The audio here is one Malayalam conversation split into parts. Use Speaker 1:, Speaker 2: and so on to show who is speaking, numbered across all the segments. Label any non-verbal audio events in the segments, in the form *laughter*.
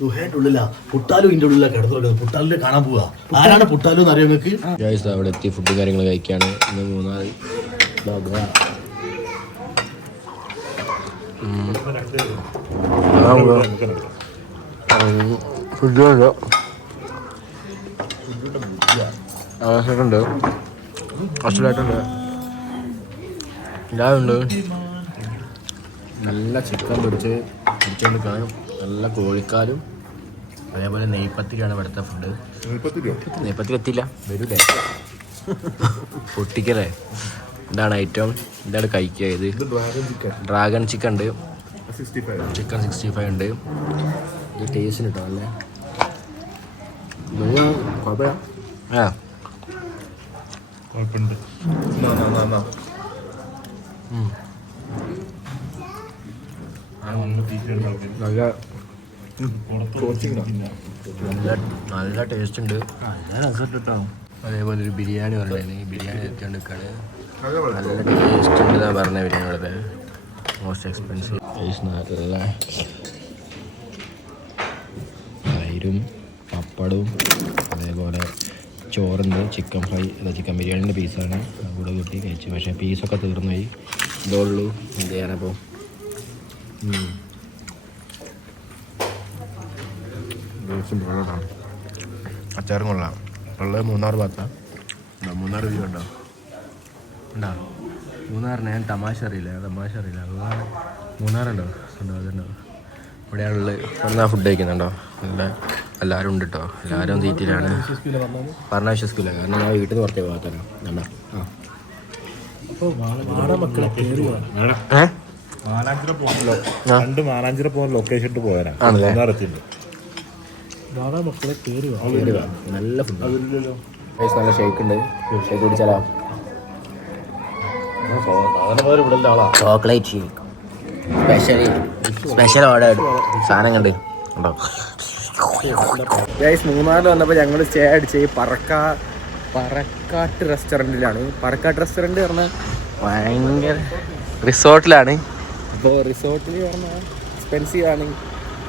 Speaker 1: ഗുഹേന്റെ ഉള്ളിലാ പുട്ടാലും ഇതിന്റെ ഉള്ളിലാ കിടന്നുറങ്ങുന്നത് പുട്ടാലിനെ കാണാൻ പോവാ ആരാണ് പുട്ടാലും എന്ന് അറിയോ നിങ്ങൾക്ക്
Speaker 2: ഗൈസ് അവിടെ എത്തി ഫുഡ് കാര്യങ്ങൾ കഴിക്കാണ് ഇന്ന് മൂന്നാർ ഫുഡ് ഉണ്ട് അസലായിട്ടുണ്ട് ഉണ്ട് നല്ല ചിക്കൻ പൊടിച്ച് പിടിച്ചുകൊണ്ട് കാണും നല്ല കോഴിക്കാലും അതേപോലെ നെയ്പ്പത്തിരിയാണ് ഇവിടുത്തെ ഫുഡ് നെയ്പ്പത്തിരി എത്തില്ല വരൂലേ? പൊട്ടിക്കലേ? ഇതാണ് ഐറ്റം. ഇതാണ് കഴിക്കുക ഇത്. ഡ്രാഗൺ ചിക്കൻ ഉണ്ട്. ചിക്കൻ സിക്സ്റ്റി ഫൈവ് ഉണ്ട്. ഇത് ടേസ്റ്റിന് കേട്ടോ അല്ലേ? ആ. നല്ല നല്ല നല്ല ടേസ്റ്റ് ഉണ്ട്. അതേപോലെ ഒരു ബിരിയാണി പറഞ്ഞു ബിരിയാണി നിൽക്കാണ് നല്ല ടേസ്റ്റ് ഉണ്ട് ഞാൻ പറഞ്ഞ ബിരിയാണിയുടെ മോസ്റ്റ് എക്സ്പെൻസീവ് ടേസ്റ്റ് നല്ല. തൈരും പപ്പടവും അതേപോലെ ചോറുണ്ട് ചിക്കൻ ഫ്രൈ അല്ല ചിക്കൻ ബിരിയാണിന്റെ പീസാണ് കൂടെ കൂട്ടി കഴിച്ചു. പക്ഷേ പീസൊക്കെ തീർന്നു പോയി. ഇതേ ഉള്ളൂ. എന്ത് ചെയ്യാനപ്പോൾ അച്ചാറും കൊള്ളാം. ഉള്ളത് മൂന്നാർ ഭാഗത്താണ് മൂന്നാർ വ്യൂ ഉണ്ടോ? ഉണ്ടോ? മൂന്നാറിന് ഞാൻ തമാശ അറിയില്ല. തമാശ അറിയില്ല. അതുകൊണ്ട് മൂന്നാറുണ്ടോ ഉണ്ടോ? അതുണ്ടോ? ഇവിടെയാണുള്ളത് വന്നാൽ ഫുഡ് കഴിക്കുന്നുണ്ടോ? നല്ല എല്ലാവരും ഉണ്ട് കേട്ടോ എല്ലാവരും തീറ്റിലാണ് പറഞ്ഞാൽ വിശ്വസിക്കില്ല കാരണം ഞാൻ വീട്ടിൽ നിന്ന് പുറത്തേ പോകാത്തല്ലോ കണ്ടോ? ആ.
Speaker 3: രണ്ട് മാനാഞ്ചിറ പോകുന്ന ലൊക്കേഷൻ പോയാനാ
Speaker 2: ആണല്ലേ?
Speaker 3: മൂന്നാറെത്തിണ്ട്
Speaker 2: കേറി വാ. നല്ല ഫുഡ് നല്ല ഷേക്ക് ഉണ്ട്. Shake കുടിച്ചാലോ? Chocolate shake special special order സാധനം കണ്ട്. ഉണ്ടോ? ഗൈസ് മൂന്നാറിൽ വന്നപ്പോൾ ഞങ്ങൾ സ്റ്റേ അടിച്ച് ഈ പറക്ക പറക്കാട്ട് റെസ്റ്റോറന്റിലാണ്. പറക്കാട്ട് റെസ്റ്റോറന്റ് പറഞ്ഞാൽ ഭയങ്കര റിസോർട്ടിലാണ്. അപ്പോൾ റിസോർട്ടിൽ പറഞ്ഞാൽ എക്സ്പെൻസീവ് ആണ്.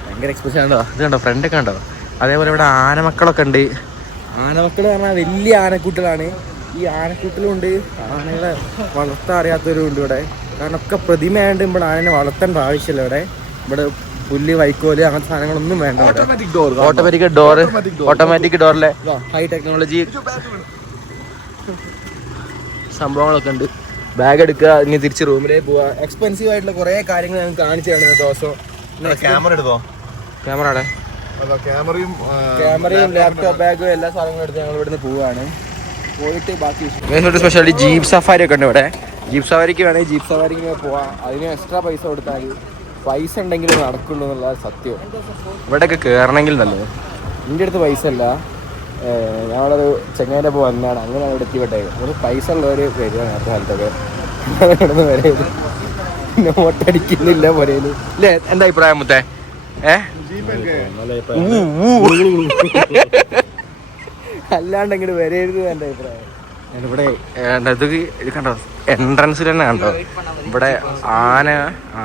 Speaker 2: ഭയങ്കര എക്സ്പെൻസീവ് ആണോ. ഇത് കണ്ടോ? ഫ്രണ്ടൊക്കെ കണ്ടോ? അതേപോലെ ഇവിടെ ആനമക്കളൊക്കെ ഉണ്ട്. ആനമക്കൾ പറഞ്ഞാൽ വലിയ ആനക്കൂട്ടലാണ്. ഈ ആനക്കൂട്ടലുണ്ട് ആനകളെ വളർത്താൻ അറിയാത്തവരും ഉണ്ട് ഇവിടെ. കാരണം ഒക്കെ പ്രതിമയായതുകൊണ്ട് ഇവിടെ ആനനെ വളർത്തേണ്ട ആവശ്യമില്ല ഇവിടെ. ഇവിടെ പുല്ല് വൈക്കോൽ അങ്ങനത്തെ സാധനങ്ങളൊന്നും വേണ്ട ഓട്ടോമാറ്റിക് ഡോർ ഓട്ടോമാറ്റിക് ഡോറിലെ ഹൈ ടെക്നോളജി സംഭവങ്ങളൊക്കെ ഉണ്ട്. ബാഗ് എടുക്കുക ഇനി തിരിച്ച് റൂമിലേക്ക് പോവുക. എക്സ്പെൻസീവ് ആയിട്ടുള്ള കുറേ കാര്യങ്ങൾ ഞാൻ കാണിച്ചു തരുന്നത് ദിവസം
Speaker 3: ക്യാമറ എടുത്തോ?
Speaker 2: ക്യാമറ അവിടെ
Speaker 3: ക്യാമറയും
Speaker 2: ക്യാമറയും ലാപ്ടോപ്പ് ബാഗും എല്ലാ സാധനങ്ങളും എടുത്ത് ഞങ്ങൾ ഇവിടുന്ന് പോവുകയാണ് പോയിട്ട് ബാക്കി സ്പെഷ്യാലിറ്റി ജീപ്പ് സഫാരി ഒക്കെ ഉണ്ട് ഇവിടെ. ജീപ്പ് സഫാരിക്ക് വേണമെങ്കിൽ ജീപ്പ് സഫാരിക്ക് പോവാം. അതിന് എക്സ്ട്രാ പൈസ കൊടുത്താൽ പൈസ ഉണ്ടെങ്കിൽ നടക്കുള്ളൂ എന്നുള്ള സത്യം. ഇവിടെയൊക്കെ കയറണമെങ്കിൽ നല്ലത്. എന്റെ അടുത്ത് പൈസ അല്ല ഞങ്ങളൊരു ചെങ്ങേന്റെ പോ വന്നാണ്. അങ്ങനെ അവിടെ എത്തിപ്പെട്ടെ ഒരു പൈസ ഉള്ളവർ വരിക നേരത്തെ കാലത്തൊക്കെ ഇവിടുന്ന് വരരുത്. നോട്ടടിക്കുന്നില്ല പോരയിൽ അല്ലേ എന്താ അഭിപ്രായം മുത്തേ? *laughs* അല്ലാണ്ട് ഇങ്ങോട്ട് വരരുത് എന്റെ അഭിപ്രായം. ഇവിടെ ഇത് ഇത് കണ്ടോ? എൻട്രൻസിൽ തന്നെ കണ്ടോ? ഇവിടെ ആന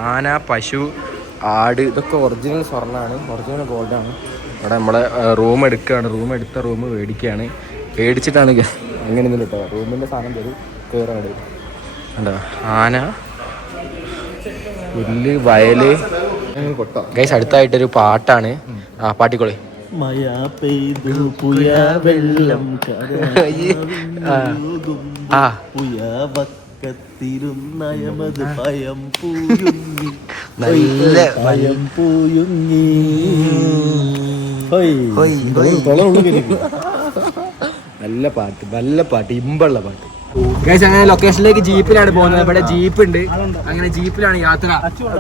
Speaker 2: ആന പശു ആട് ഇതൊക്കെ ഒറിജിനൽ സ്വർണമാണ് ഒറിജിനൽ ഗോൾഡാണ് ഇവിടെ നമ്മളെ റൂം എടുക്കുകയാണ് റൂം എടുത്ത റൂം മേടിക്കുകയാണ് മേടിച്ചിട്ടാണ് അങ്ങനെ ഒന്നും കേട്ടോ റൂമിന്റെ സാധനം തരും. കയറാണ് കണ്ടോ? ആന പുല്ല് വയൽ ഗൈസ് അടുത്തായിട്ടൊരു പാട്ടാണ്. ആ പാട്ടിക്കോളി.
Speaker 1: മഴ പെയ്തു പുയ വെള്ളം
Speaker 2: ആ.
Speaker 1: പുയ പൂയുങ്ങി
Speaker 2: നല്ല
Speaker 1: പൂയുങ്ങി ഇരിക്കും. *laughs*
Speaker 2: നല്ല പാട്ട് നല്ല പാട്ട് ഇമ്പുള്ള പാട്ട്. ഗൈസ് അങ്ങനെ ലൊക്കേഷനിലേക്ക് ജീപ്പിലാണ് പോകുന്നത്. ഇവിടെ ജീപ്പ് ഉണ്ട്. അങ്ങനെ ജീപ്പിലാണ് യാത്ര.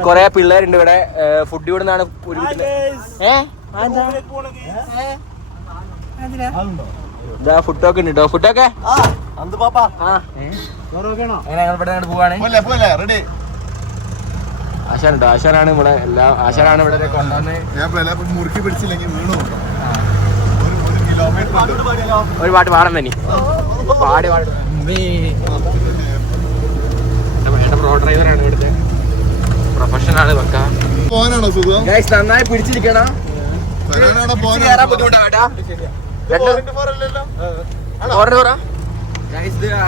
Speaker 2: കുറെ പിള്ളേരുണ്ട് ഇവിടെ. ഫുഡ് ഇവിടെ നിന്നാണ് ഒരു ഇതാ ഫുഡൊക്കെ ഉണ്ട് കേട്ടോ ഫുഡൊക്കെ ഇവിടെ പോവാണ്. ആശാൻ ആശാനാണ് ഇവിടെ എല്ലാ ആശാനാണ് ഇവിടെ കൊണ്ടുവന്ന്.
Speaker 3: മുറുക്കി പിടിച്ചില്ലെങ്കിൽ വീണു ഒരു
Speaker 2: പാട്ട് പാടാൻ തന്നെ. പാടി പാടി. പ്രൊഫഷനാണ് പക്ക.
Speaker 3: പോകാനാണോ സുഖം?
Speaker 2: നന്നായി പിടിച്ചിരിക്കണം.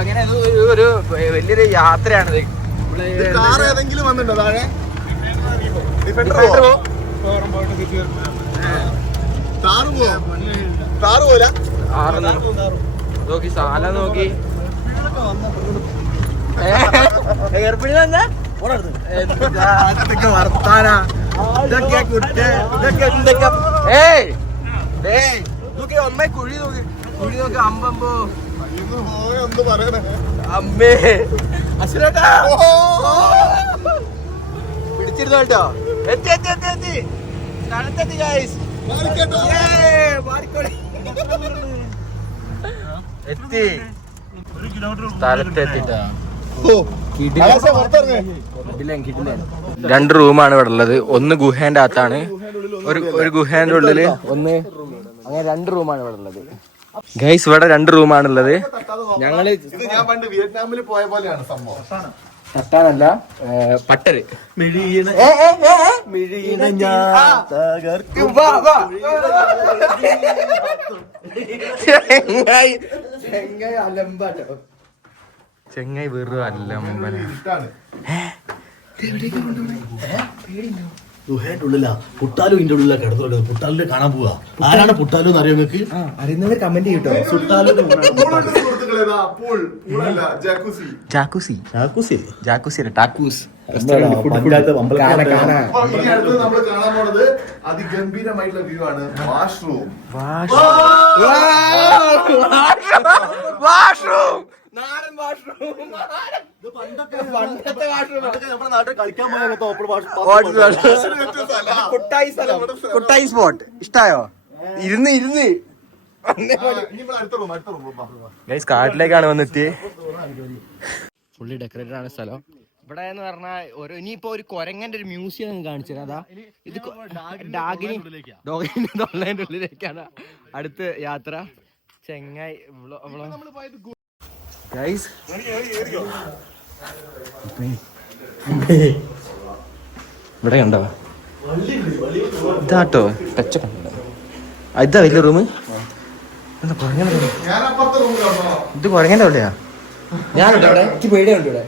Speaker 2: അങ്ങനെ ഒരു വലിയൊരു യാത്രയാണ്
Speaker 3: കാർ ഏതെങ്കിലും വന്നിട്ടുണ്ടോ താഴെ. താറ് പോ താറ് പോല
Speaker 2: നോക്കി. സാല നോക്കി. ഗർഭിണി തന്നെ? ഇതൊക്കെ വർത്താനാ? ഇതൊക്കെ കുട്ടി ഇതൊക്കെ എന്തൊക്കെ ഏയ്! ഏയ്! നോക്കി അമ്മ കുഴി നോക്കി. കുഴി നോക്കി അമ്പമ്പോ. അമ്മേ. അശ്വരേട്ടാ പിടിച്ചിരുന്നോ കേട്ടോ? എത്തി എത്തി എത്തി എത്തി. സ്ഥലത്തെത്തി ഗൈസ്. എത്തി. രണ്ട് റൂമാണ് ഇവിടെ ഉള്ളത്. ഒന്ന് ഗുഹേന്റെ അകത്താണ്. ഒരു ഒരു ഗുഹേന്റെ ഉള്ളിൽ ഒന്ന് അങ്ങനെ രണ്ട് റൂമാണ് ഇവിടെ ഉള്ളത്. ഗൈസ് ഇവിടെ രണ്ട് റൂമാണ് ഉള്ളത്.
Speaker 3: ഞങ്ങൾ ഞാൻ പണ്ട് വിയറ്റ്നാമിൽ പോയ പോലെയാണ് സംഭവം.
Speaker 2: തട്ടാനല്ല പട്ടര്. ചെങ്ങായി അലമ്പാട്ടോ ചെങ്ങായി വെറും അല്ലമ്പന
Speaker 1: ഗുഹേന്റെ ഉള്ളിലാ പുട്ടാലും ഇതിന്റെ ഉള്ളിലാ കിടന്നുറങ്ങുന്നത്. പുട്ടാലിനെ കാണാൻ പോവാ. ആരാണ് പുട്ടാലു എന്ന് അറിയോ നിങ്ങൾക്ക്
Speaker 2: അറിയുന്നവർ കമന്റ് ചെയ്യട്ടോ.
Speaker 3: ജാക്കുസി.
Speaker 2: ജാക്കുസി. ജാക്കുസി? ടാക്കൂസ്.
Speaker 3: നമ്മൾ കാണാൻ പോണത് അതിഗംഭീരമായിട്ടുള്ള വ്യൂ ആണ്. വാഷ്റൂം
Speaker 2: വാഷ്റൂം നാടൻ വാഷ്റൂം പണ്ടത്തെ വാഷ്റൂം
Speaker 1: നമ്മുടെ നാട്ടിൽ കളിക്കാൻ പോയ *laughs*
Speaker 2: കുട്ടായി സ്ഥലം. കുട്ടായി സ്പോട്ട് ഇഷ്ടായോ? ഇരുന്ന് ഇരുന്ന്.
Speaker 3: അടുത്ത റൂം അടുത്ത റൂം
Speaker 2: ഗൈസ് കാട്ടിലേക്കാണ് വന്നെത്തി ഫുള്ളി ഡെക്കറേറ്റഡ് ആണ് സ്ഥലം. ഇവിടെ എന്ന് പറഞ്ഞാൽ ഒരു ഇനിയിപ്പോ ഒരു കൊരങ്ങന്റെ ഒരു മ്യൂസിയം നിങ്ങൾക്ക് കാണിച്ചു തരാം അതാ ഇത് ഡാഗിനി ഡോഗിന്റെ തൊള്ളേന്റെ ഉള്ളിലേക്കാണ് അടുത്ത യാത്ര. ചെങ്ങായി ഗൈസ് ഇവിടെ കണ്ടോ? ഇതാട്ടോ ടച്ച് കണ്ടോ? ഇതാ വലിയ റൂം എന്താ കുറഞ്ഞ
Speaker 3: ഞാൻ അപ്പുറത്തെ റൂമിലാണോ?
Speaker 2: ഇത് കുരങ്ങന്റെ ഉള്ളിയാ ഞാനുണ്ട് ഇവിടെ. എനിക്ക് പേടിയുണ്ട് ഇവിടെ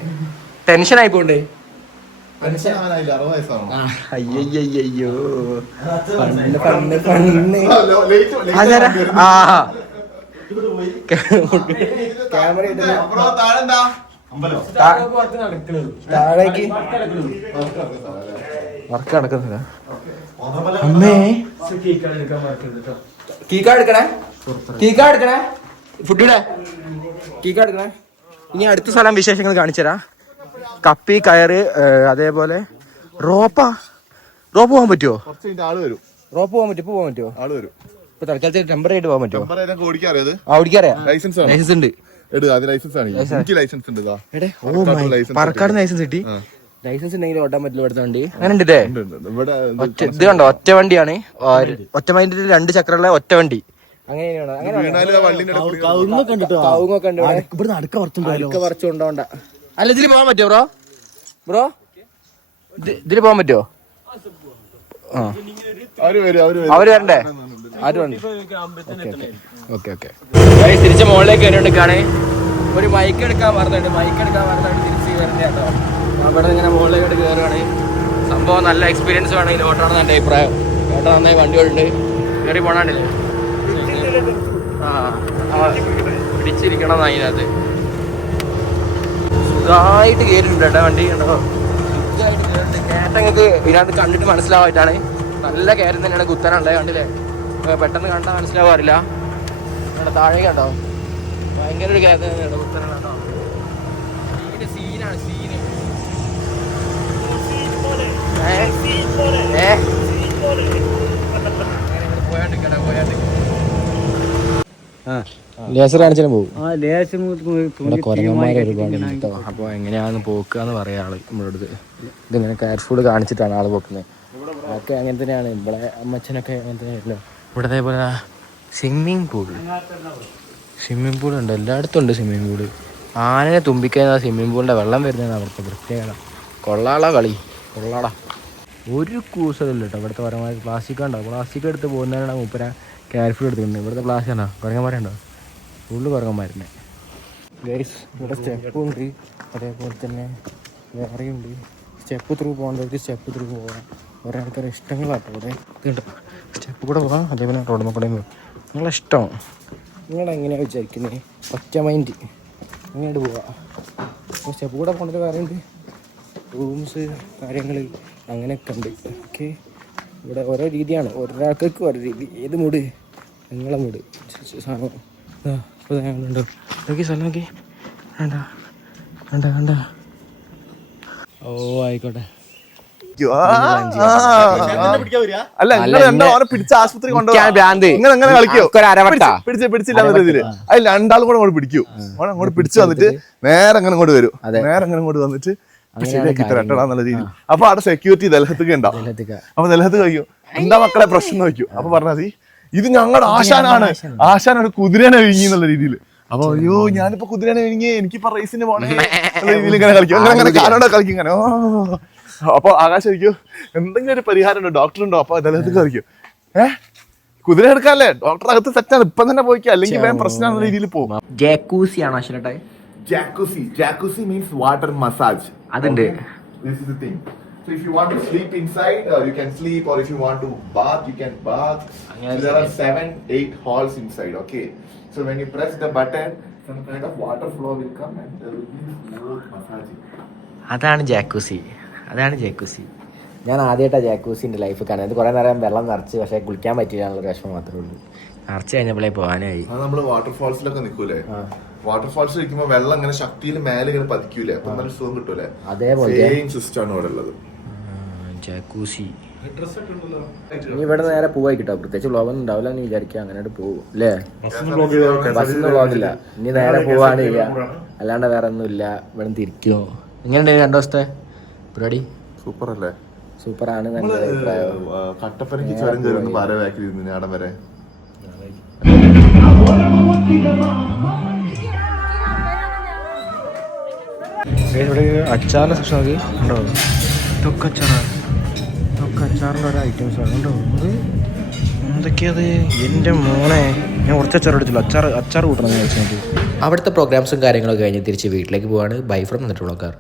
Speaker 2: ടെൻഷൻ ആയി പോണ്ടേ?
Speaker 3: മനസ്സിലാവാനായില്ല അറുപത് വയസ്സാണോ?
Speaker 2: അയ്യോ അതാരാ ആ *laughs*
Speaker 3: ക്യാമറ
Speaker 2: താഴേക്ക് വർക്ക് നടക്കുന്നില്ല. അമ്മേ. കീക്കാ എടുക്കണേ? കീക്കാ എടുക്കണേ? കീ കാർഡ് എടുക്കണേ? ഇനി അടുത്ത സ്ഥലം വിശേഷങ്ങൾ കാണിച്ചു തരാം കപ്പി കയറ് അതേപോലെ റോപ്പ. റോപ്പ് പോകാൻ പറ്റുമോ
Speaker 3: കുറച്ച് കഴിഞ്ഞിട്ട് വരും.
Speaker 2: റോപ്പ് പോകാൻ പറ്റുമോ ഇപ്പൊ പോകാൻ പറ്റുമോ
Speaker 3: ആൾ വരും.
Speaker 2: ഇപ്പൊ തൽക്കാലത്തിൽ ടെമ്പററി ആയിട്ട് പോകാൻ പറ്റുമോ
Speaker 3: നമ്പർ ഏതൊക്കെ ഓടിക്കാറിയത്
Speaker 2: ആ ഓടിക്കറിയാം.
Speaker 3: ലൈസൻസ്
Speaker 2: ലൈസൻസ് ഉണ്ട്.
Speaker 3: എടു അത് ലൈസൻസ് ആണ്. എനിക്ക് ലൈസൻസ് ഉണ്ട്
Speaker 2: എടേ ഓ
Speaker 3: പറക്കാട്
Speaker 2: മൈ
Speaker 3: license
Speaker 2: ലൈസൻസ് കിട്ടി. ലൈസൻസ് ഉണ്ടെങ്കിൽ ഓട്ടാൻ പറ്റില്ല ഇവിടുത്തെ വണ്ടി. അങ്ങനെ
Speaker 3: ഇത്
Speaker 2: കണ്ടോ? ഒറ്റ വണ്ടിയാണ്. ഒറ്റ മൈൻഡിൽ രണ്ട് ചക്രമുള്ള ഒറ്റ വണ്ടി. അങ്ങനെയാണ്? അങ്ങനെ
Speaker 1: ഉണ്ട്. ഇവിടുന്ന് അടുക്ക വറുത്തുണ്ടായാലോ
Speaker 2: അടുക്ക പറിച്ചു കൊണ്ടോണ്ട അല്ല ഇതിൽ പോകാൻ പറ്റുമോ ബ്രോ? ബ്രോ? ഇതിൽ പോകാൻ പറ്റുമോ
Speaker 3: അവർ വരും അവർ വരും.
Speaker 2: അവർ വരണ്ടേ? ആര് ഓക്കെ ഓക്കെ. തിരിച്ച് മുകളിലേക്ക് കയറിക്കൊണ്ടിരിക്കുകയാണ് ഒരു മൈക്ക് എടുക്കാൻ പറഞ്ഞിട്ട് മൈക്ക് എടുക്കാൻ പറഞ്ഞിട്ട് തിരിച്ച് കയറണ്ടേ കേട്ടോ. അവിടെ ഇങ്ങനെ മുകളിലേക്ക് കയറുകയാണ്. സംഭവം നല്ല എക്സ്പീരിയൻസ് വേണം ഇതിൽ ഓട്ടാണ് എന്റെ അഭിപ്രായം. ഓട്ടോ നന്നായി വണ്ടികളുണ്ട്. കയറി പോണാണ്ടില്ലേ? ആ ആ, പിടിച്ചിരിക്കണം എന്നാ ഇതിനകത്ത്. സുഖമായിട്ട് കയറിയിട്ടുണ്ട് കേട്ടോ വണ്ടി കണ്ടോ? ഇതായിട്ട് കയറിയിട്ടുണ്ട് കേട്ടങ്ങൾക്ക് ഇതിനകത്ത് കണ്ടിട്ട് മനസ്സിലാവായിട്ടാണ്. നല്ല കയറ്റം തന്നെയാണ് കുത്തനുള്ളത് കണ്ടില്ലേ? പെട്ടെന്ന് കണ്ടാൽ മനസ്സിലാവാറില്ല. അവിടെ താഴേക്ക് കണ്ടോ? ഭയങ്കര ഒരു കയറ്റം തന്നെയാണ് കുത്തനാണ് കേട്ടോ. സീന് സീനാണ് സീന്. ഏ? പോയാണ്ടിരിക്കട്ടെ, പോയാണ്ടിരിക്കട്ടെ. ലേസർ കാണിച്ചാലും പോകും. ഉണ്ട് കേട്ടോ എങ്ങനെയാന്ന് പോക്കാന്ന് പറയാ ആൾ നമ്മുടെ അടുത്ത് ഇതിങ്ങനെ ഫുഡ് കാണിച്ചിട്ടാണ് ആൾ പോക്കുന്നത്. ഒക്കെ അങ്ങനെ തന്നെയാണ്. ഇവിടെ അമ്മച്ചനൊക്കെ അങ്ങനെ തന്നെയല്ലോ ഇവിടെ അതേപോലെ സ്വിമ്മിങ് പൂൾ സ്വിമ്മിങ് പൂൾ ഉണ്ട്. എല്ലായിടത്തും ഉണ്ട് സ്വിമ്മിങ് പൂൾ ആനനെ തുമ്പിക്കുന്ന സ്വിമ്മിങ് പൂളിന്റെ വെള്ളം വരുന്നതാണ് അവിടുത്തെ പ്രത്യേകത. കൊള്ളാള കളി. കൊള്ളാടാ. ഒരു കൂസലില്ല കേട്ടോ ഇവിടുത്തെ പരമാവധി. പ്ലാസ്റ്റിക് ഉണ്ടോ പ്ലാസ്റ്റിക് എടുത്ത് പോകുന്നതിനാണ് മൂപ്പര ക്യാരിഫിൽ എടുത്തിട്ടുണ്ട്. ഇവിടുത്തെ പ്ലാസ്റ്റിക് ഉണ്ടോ കുരങ്ങന്മാരുണ്ടോ ഫുള്ള് കുരങ്ങന്മാരുണ്ട് ഗൈസ് ഇവിടെ സ്റ്റെപ്പ് ഉണ്ട്. അതേപോലെ തന്നെ വേറെയുണ്ട് സ്റ്റെപ്പ് ത്രൂ പോകേണ്ടവർക്ക് സ്റ്റെപ്പ് ത്രൂ പോകാം ഓരോ ആൾക്കാരെ ഇഷ്ടങ്ങളാട്ടോ ഇവിടെ. ഇതുണ്ട്. സ്റ്റെപ്പ് കൂടെ പോകാം അതേപോലെ റോഡ് പോകാം നിങ്ങളെ ഇഷ്ടം. നിങ്ങളെങ്ങനെയാണ് വിചാരിക്കുന്നത് ഒറ്റ മൈൻഡ് അങ്ങനെയായിട്ട് പോവാം. അപ്പോൾ സ്റ്റെപ്പ് കൂടെ പോകേണ്ട കാര്യമുണ്ട്. റൂംസ് കാര്യങ്ങൾ അങ്ങനെയൊക്കെ ഉണ്ട്. ഓക്കെ ഇവിടെ ഓരോ രീതിയാണ്. ഒരാൾക്കൊക്കെ ഓരോ രീതി. ഏത് മൂഡ് നിങ്ങളെ മൂഡ് സാധനം. ഇപ്പോൾ ഞങ്ങളുണ്ടോ. നോക്കി സ്ഥലം നോക്കി. വേണ്ട വേണ്ട വേണ്ട ഓ ആയിക്കോട്ടെ.
Speaker 3: അല്ല നിങ്ങൾ എന്താ ഓനെ പിടിച്ച ആശുപത്രി. നിങ്ങൾ എങ്ങനെ കളിക്കോ. പിടിച്ച് പിടിച്ചില്ല എന്ന രീതിയിൽ. അതിൽ രണ്ടാളും കൂടെ അങ്ങോട്ട് പിടിക്കൂ. അങ്ങോട്ട് പിടിച്ചു വന്നിട്ട് നേരെ അങ്ങനെ ഇങ്ങോട്ട് വരും. നേരെ അങ്ങനെ ഇങ്ങോട്ട് വന്നിട്ട്
Speaker 2: അങ്ങനെയാണ്
Speaker 3: ശരിയാക്കി
Speaker 2: കാര്യങ്ങൾ.
Speaker 3: തരട്ടടാ എന്നുള്ള രീതിയിൽ. അപ്പൊ അവിടെ സെക്യൂരിറ്റി ദലഹത്തേക്ക് ഉണ്ടാവും. അപ്പൊ ദലഹത്ത് കഴിക്കും എന്താ മക്കളെ പ്രശ്നം നോക്കൂ അപ്പൊ പറഞ്ഞാൽ മതി. ഇത് ഞങ്ങളുടെ ആശാനാണ്. ആശാൻ ഒരു കുതിരനെ വിഴുങ്ങി എന്നുള്ള രീതിയിൽ അപ്പൊ അയ്യോ ഞാനിപ്പോ കുതിരനെ വിഴുങ്ങി എനിക്കിപ്പോ റേസിന് പോണേ. രീതിയിൽ ഇങ്ങനെ കളിക്കും. അങ്ങനെ അങ്ങനെ കാനോടെ കളിക്കും ഇങ്ങനെ. ഓ. അപ്പൊ ആകാശ് ചോദിക്കും എന്തെങ്കിലും ഒരു പരിഹാരം ഉണ്ടോ ഡോക്ടർ ഉണ്ടോ അപ്പൊ അദ്ദേഹത്തിന് കളിക്കും ഏഹ് കുതിര എടുക്കാല്ലേ? ഡോക്ടർ അകത്ത് സെറ്റാണ് ഇപ്പം തന്നെ പോയിക്കോ. അല്ലെങ്കിൽ വേറെ പ്രശ്നമാണെന്ന രീതിയിൽ പോകും
Speaker 2: ജാക്കൂസി ആണോ അശ്വരട്ടെ
Speaker 3: jacuzzi jacuzzi means water massage
Speaker 2: അതുണ്ട്.
Speaker 3: This is the thing. So if you want to sleep inside, uh, you can sleep, or if you want to bath, you can bath.
Speaker 2: Yes,
Speaker 3: there are seven, eight halls inside. Okay. So when you press the button, some kind of water flow will come and there will be smooth massaging.
Speaker 2: അതാണ് ജാക്കൂസി അതാണ് ജാക്കൂസി ഞാൻ ആദ്യമായിട്ടാണ് ജാക്കൂസിന്റെ ലൈഫ് കാണുന്നത്. കുറേ നേരം വെള്ളം നിറച്ച് പക്ഷേ കുളിക്കാൻ പറ്റില്ല എന്നുള്ള വിഷമം മാത്രമേ ഉള്ളൂ. നിറച്ച് കഴിഞ്ഞപ്പോഴേ പോകാനായി.
Speaker 3: അത് നമ്മൾ വാട്ടർഫാൾസിലൊക്കെ നിൽക്കൂലേ? വാട്ടർഫാൾസ് ഇരിക്കുമ്പോ വെള്ളം ഇങ്ങനെ ശക്തിയിൽ മേലെ ഇങ്ങനെ പതിക്കൂലേ? അപ്പൊ നല്ല സുഖം കിട്ടൂലേ?
Speaker 2: അതേപോലെ.
Speaker 3: സിസ്റ്റമാണ് ഇവിടെ ഉള്ളത്.
Speaker 2: ജാക്കൂസി. നീ ഇവിടെ നേരെ പോവായി കിട്ടാ. പ്രത്യേകിച്ച് വ്ളോഗൊന്നും ഉണ്ടാവില്ല എന്ന് വിചാരിക്കുക. അങ്ങനെ പോകും അല്ലേ? ബസ്സിന് വ്ളോഗില്ല ഇനി നേരെ പോവാണ് ഇല്ല. അല്ലാണ്ട് വേറെ ഒന്നും ഇല്ല. ഇവിടെ തിരിക്കുമോ എങ്ങനെയുണ്ട് രണ്ടു ദിവസത്തെ പരിപാടി?
Speaker 3: സൂപ്പർ അല്ലേ
Speaker 2: സൂപ്പർ
Speaker 3: ആണ്
Speaker 2: നല്ല അഭിപ്രായം
Speaker 3: കട്ടപ്പനയ്ക്ക് ചുരം കയറുന്ന പാര ബാക്കിൽ ഇരുന്ന് ആടം വരെ.
Speaker 2: ഇവിടെ അച്ചാറിന്റെ സെക്ഷൻ നോക്കി. ഉണ്ടോ? ഇതൊക്കെ അച്ചാറാണ്. ഇതൊക്കെ അച്ചാറിന്റെ ഓരോ ഐറ്റംസ് അതുകൊണ്ട് അത് എന്തൊക്കെയത്? എന്റെ മോനെ. ഞാൻ കുറച്ച് അച്ചാർ എടുത്തില്ല അച്ചാർ അച്ചാർ കൂട്ടണം ഞാൻ വെച്ചിട്ട് അവിടുത്തെ പ്രോഗ്രാംസും കാര്യങ്ങളൊക്കെ കഴിഞ്ഞ് തിരിച്ച് വീട്ടിലേക്ക് പോവാണ്. Bye from net vlogger